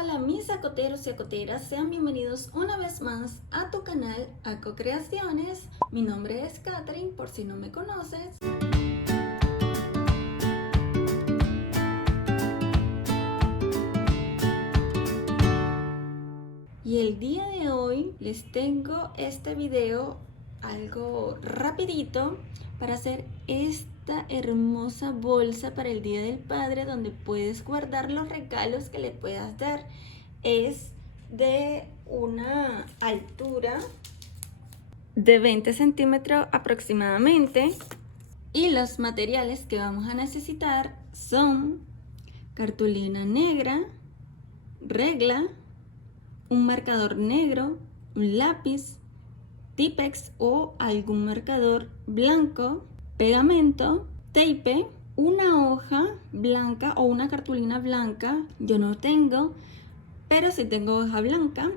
Hola mis sacoteros y sacoteras, sean bienvenidos una vez más a tu canal Aco Creaciones. Mi nombre es Katherine, por si no me conoces. Y el día de hoy les tengo este video algo rapidito para hacer esta hermosa bolsa para el Día del Padre, donde puedes guardar los regalos que le puedas dar. Es de una altura de 20 centímetros aproximadamente, y los materiales que vamos a necesitar son cartulina negra, regla, un marcador negro, un lápiz, Tipex o algún marcador blanco, pegamento, tape, una hoja blanca o una cartulina blanca. Yo no tengo, pero sí tengo hoja blanca.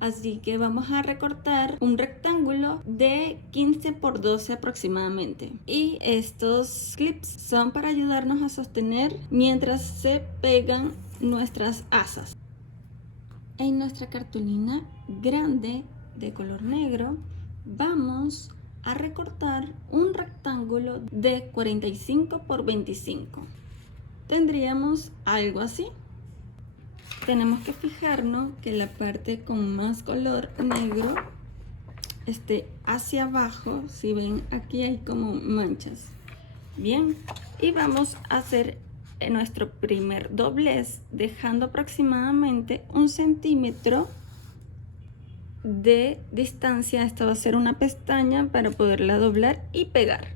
Así que vamos a recortar un rectángulo de 15 por 12 aproximadamente. Y estos clips son para ayudarnos a sostener mientras se pegan nuestras asas. En nuestra cartulina grande de color negro vamos a recortar un rectángulo de 45 por 25. Tendríamos algo así. Tenemos que fijarnos que la parte con más color negro esté hacia abajo. Si ven, aquí hay como manchas. Bien, y vamos a hacer nuestro primer doblez dejando aproximadamente 1 centímetro de distancia. Esta va a ser una pestaña para poderla doblar y pegar.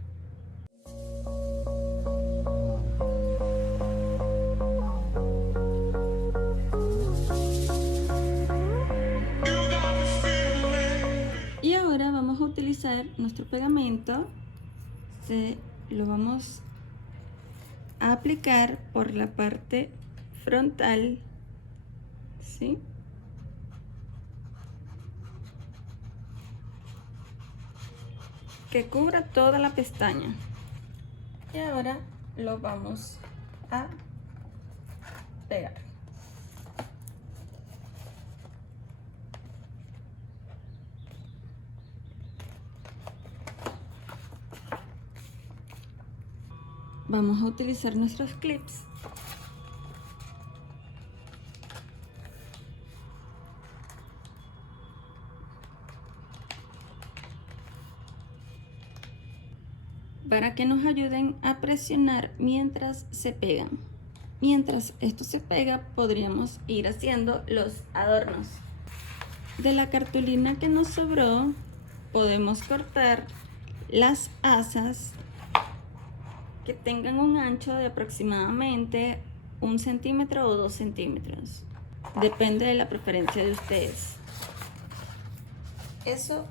Y ahora vamos a utilizar nuestro pegamento. Lo vamos a aplicar por la parte frontal, ¿sí? Que cubra toda la pestaña. Y ahora lo vamos a pegar. Vamos a utilizar nuestros clips. Para que nos ayuden a presionar mientras se pegan. Mientras esto se pega, podríamos ir haciendo los adornos. De la cartulina que nos sobró, podemos cortar las asas que tengan un ancho de aproximadamente 1 centímetro o 2 centímetros. Depende de la preferencia de ustedes. Eso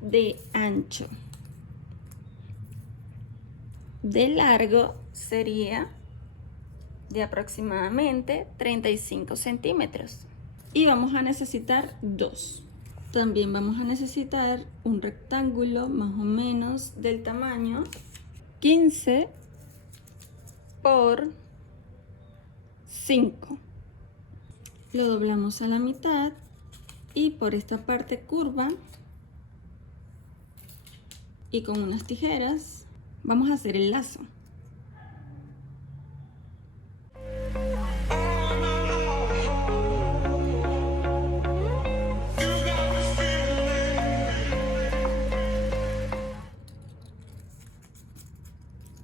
de ancho. De largo sería de aproximadamente 35 centímetros. Y vamos a necesitar dos. También vamos a necesitar un rectángulo más o menos del tamaño 15 por 5. Lo doblamos a la mitad y por esta parte curva, y con unas tijeras vamos a hacer el lazo.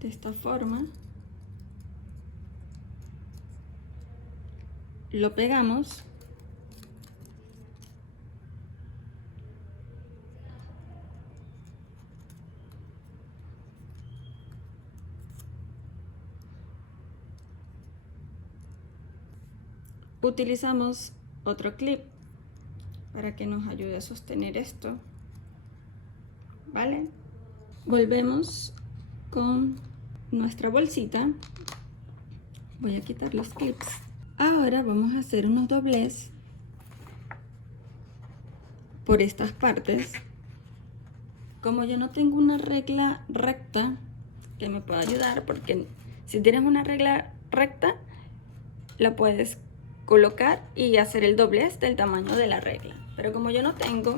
De esta forma lo pegamos. Utilizamos otro clip para que nos ayude a sostener esto, ¿vale? Volvemos con nuestra bolsita. Voy a quitar los clips. Ahora vamos a hacer unos doblez por estas partes. Como yo no tengo una regla recta que me pueda ayudar, porque si tienes una regla recta la puedes colocar y hacer el doblez del tamaño de la regla. Pero como yo no tengo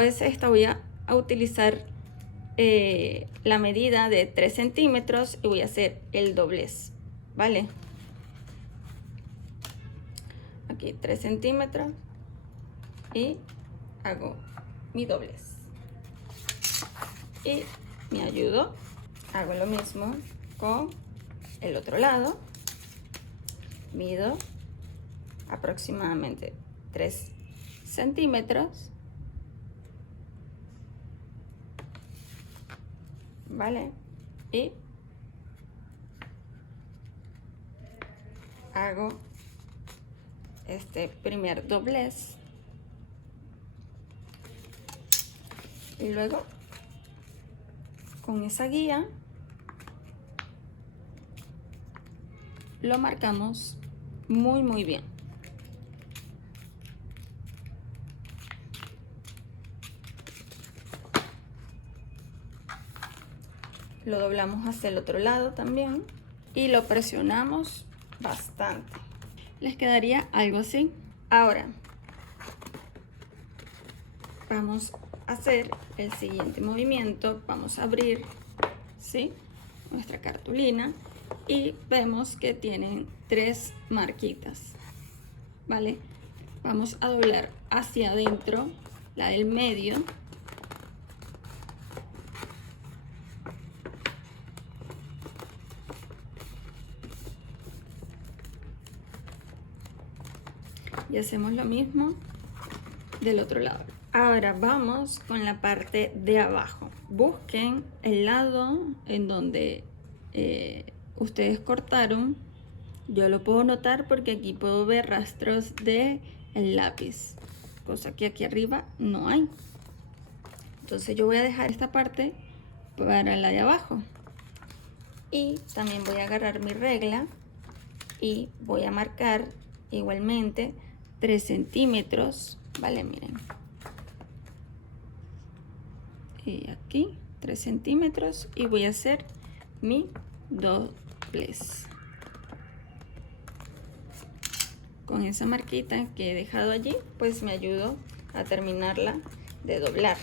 esta, voy a utilizar la medida de 3 centímetros y voy a hacer el doblez, ¿vale? Aquí 3 centímetros y hago mi doblez. Y me ayudo, hago lo mismo con el otro lado. Mido aproximadamente 3 centímetros, ¿vale? Y hago este primer doblez y luego con esa guía lo marcamos muy bien. Lo doblamos hacia el otro lado también y lo presionamos bastante. Les quedaría algo así. Ahora vamos a hacer el siguiente movimiento. Vamos a abrir, ¿sí?, nuestra cartulina y vemos que tienen 3 marquitas, ¿vale? Vamos a doblar hacia adentro la del medio. Y hacemos lo mismo del otro lado. Ahora vamos con la parte de abajo. Busquen el lado en donde ustedes cortaron. Yo lo puedo notar porque aquí puedo ver rastros de el lápiz, cosa que aquí arriba no hay. Entonces yo voy a dejar esta parte para la de abajo. Y también voy a agarrar mi regla y voy a marcar igualmente 3 centímetros, ¿vale? Miren. Y aquí 3 centímetros y voy a hacer mi doblez. Con esa marquita que he dejado allí, pues me ayudo a terminarla de doblar.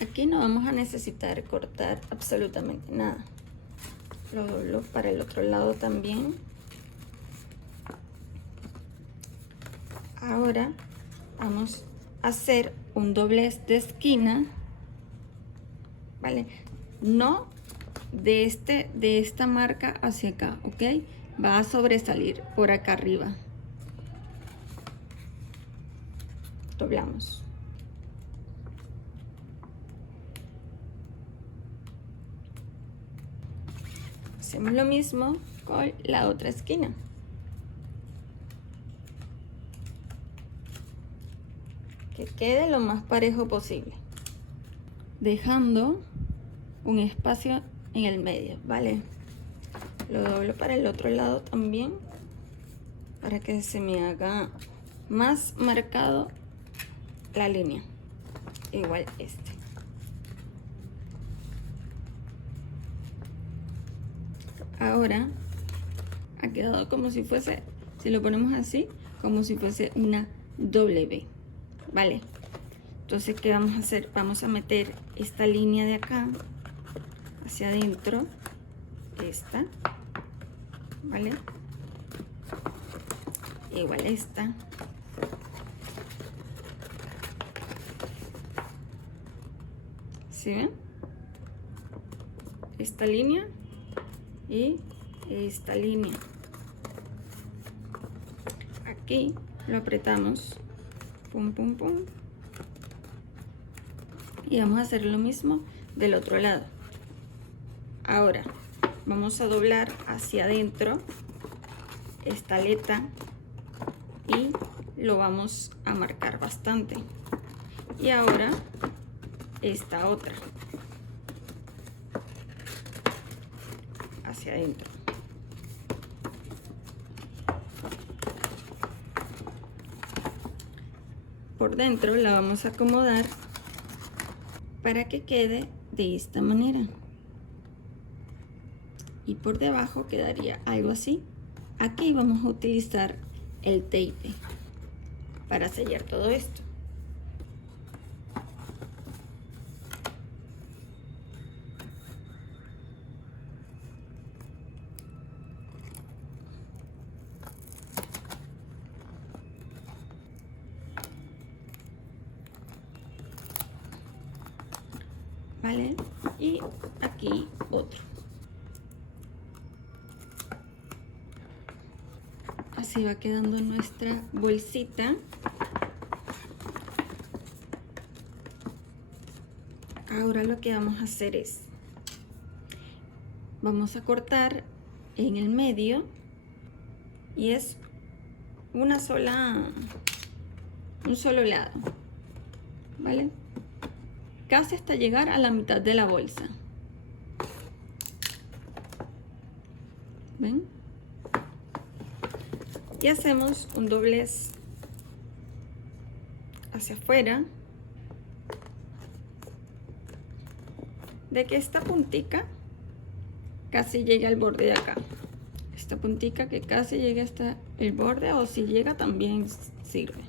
Aquí no vamos a necesitar cortar absolutamente nada. Lo doblo para el otro lado también. Ahora vamos a hacer un doblez de esquina, ¿vale? No de esta marca hacia acá, ¿ok? Va a sobresalir por acá arriba. Doblamos. Hacemos lo mismo con la otra esquina. Que quede lo más parejo posible, dejando un espacio en el medio, ¿vale? Lo doblo para el otro lado también para que se me haga más marcado la línea. Igual este. Ahora ha quedado como si fuese, si lo ponemos así, como si fuese una W, ¿vale? Entonces, ¿qué vamos a hacer? Vamos a meter esta línea de acá hacia adentro, esta, ¿vale? Igual esta. ¿Sí ven? Esta línea y esta línea. Aquí lo apretamos, pum pum pum, y vamos a hacer lo mismo del otro lado. Ahora vamos a doblar hacia adentro esta aleta y lo vamos a marcar bastante. Y ahora esta otra hacia adentro. Por dentro la vamos a acomodar para que quede de esta manera. y por debajo quedaría algo así. Aquí vamos a utilizar el tape para sellar todo esto. ¿Vale? Y aquí otro. Así va quedando nuestra bolsita. Ahora lo que vamos a hacer es, vamos a cortar en el medio y es un solo lado, ¿vale? Casi hasta llegar a la mitad de la bolsa. ¿Ven? Y hacemos un doblez hacia afuera, de que esta puntica casi llegue al borde de acá. Esta puntica que casi llegue hasta el borde, o si llega también sirve.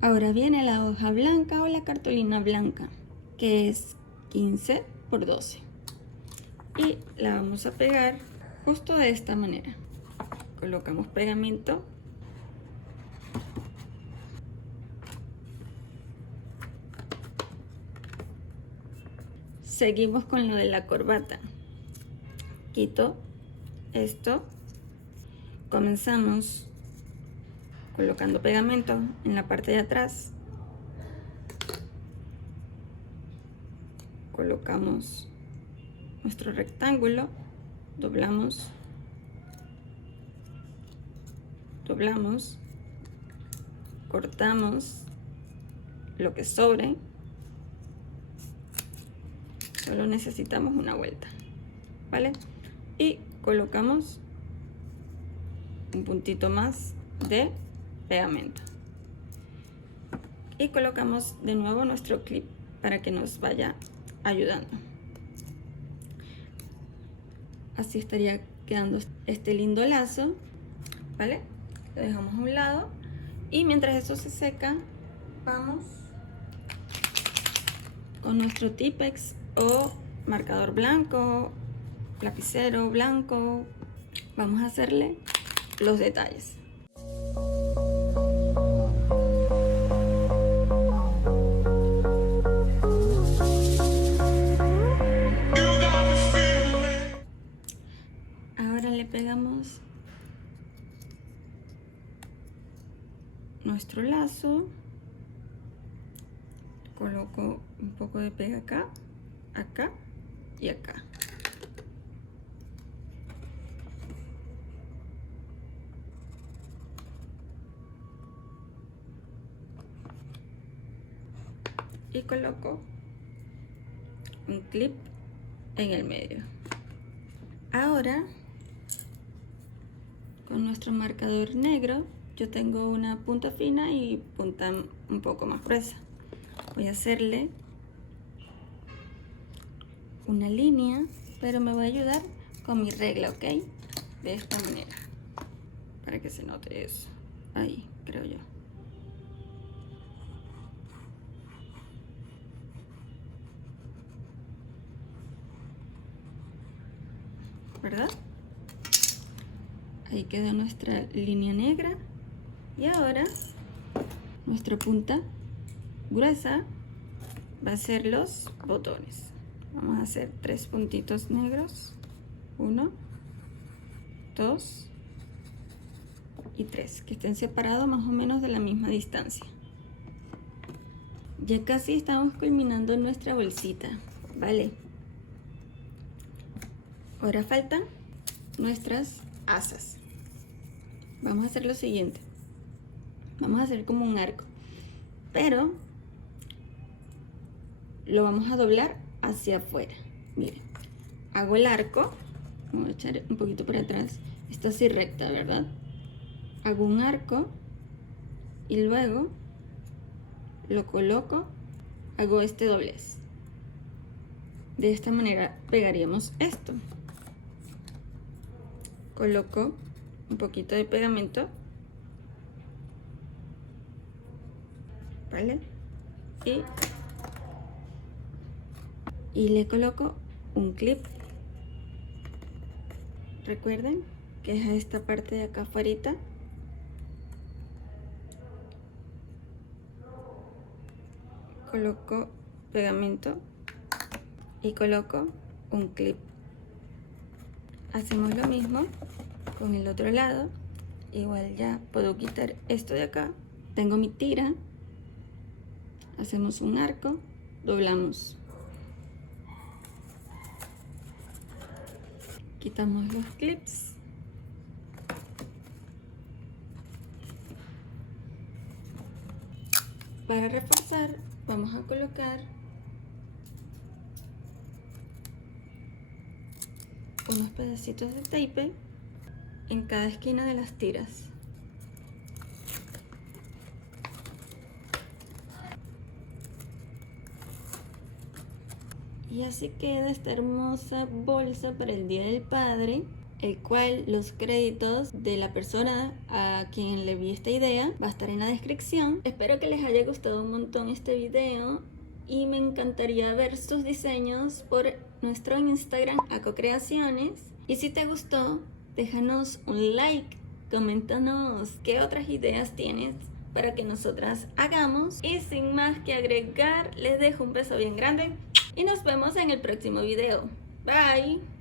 Ahora viene la hoja blanca o la cartulina blanca, que es 15 por 12. Y la vamos a pegar justo de esta manera. Colocamos pegamento. Seguimos con lo de la corbata. Quito esto. Comenzamos colocando pegamento en la parte de atrás. Colocamos nuestro rectángulo, doblamos, cortamos lo que sobre. Solo necesitamos una vuelta, ¿vale? Y colocamos un puntito más de pegamento y colocamos de nuevo nuestro clip para que nos vaya ayudando. Así estaría quedando este lindo lazo, ¿vale? Lo dejamos a un lado y mientras eso se seca, vamos con nuestro Tipex o marcador blanco, lapicero blanco. Vamos a hacerle los detalles. Ahora le pegamos nuestro lazo. Coloco un poco de pega acá, acá y acá. Y coloco un clip en el medio. Ahora, con nuestro marcador negro, yo tengo una punta fina y punta un poco más gruesa. Voy a hacerle una línea, pero me voy a ayudar con mi regla, ¿ok? De esta manera, para que se note eso. Ahí, creo yo. ¿Verdad? Ahí queda nuestra línea negra. Y ahora nuestra punta gruesa va a ser los botones. Vamos a hacer 3 puntitos negros. 1, 2 y 3, que estén separados más o menos de la misma distancia. Ya casi estamos culminando nuestra bolsita, ¿vale? Ahora faltan nuestras asas. Vamos a hacer lo siguiente. Vamos a hacer como un arco, pero lo vamos a doblar hacia afuera. Miren, hago el arco. Voy a echar un poquito para atrás. Está así recta, ¿verdad? Hago un arco y luego lo coloco, hago este doblez. De esta manera pegaríamos esto. Coloco un poquito de pegamento, ¿vale? Y le coloco un clip. Recuerden que es a esta parte de acá afuera. Coloco pegamento y coloco un clip. Hacemos lo mismo con el otro lado. Igual ya puedo quitar esto de acá. Tengo mi tira. Hacemos un arco, doblamos. Quitamos los clips. Para reforzar vamos a colocar unos pedacitos de tape en cada esquina de las tiras. Y así queda esta hermosa bolsa para el Día del Padre, el cual los créditos de la persona a quien le vi esta idea va a estar en la descripción. Espero que les haya gustado un montón este video y me encantaría ver sus diseños por nuestro Instagram AcoCreaciones. Y si te gustó, déjanos un like, coméntanos qué otras ideas tienes para que nosotras hagamos. Y sin más que agregar, les dejo un beso bien grande y nos vemos en el próximo video. Bye.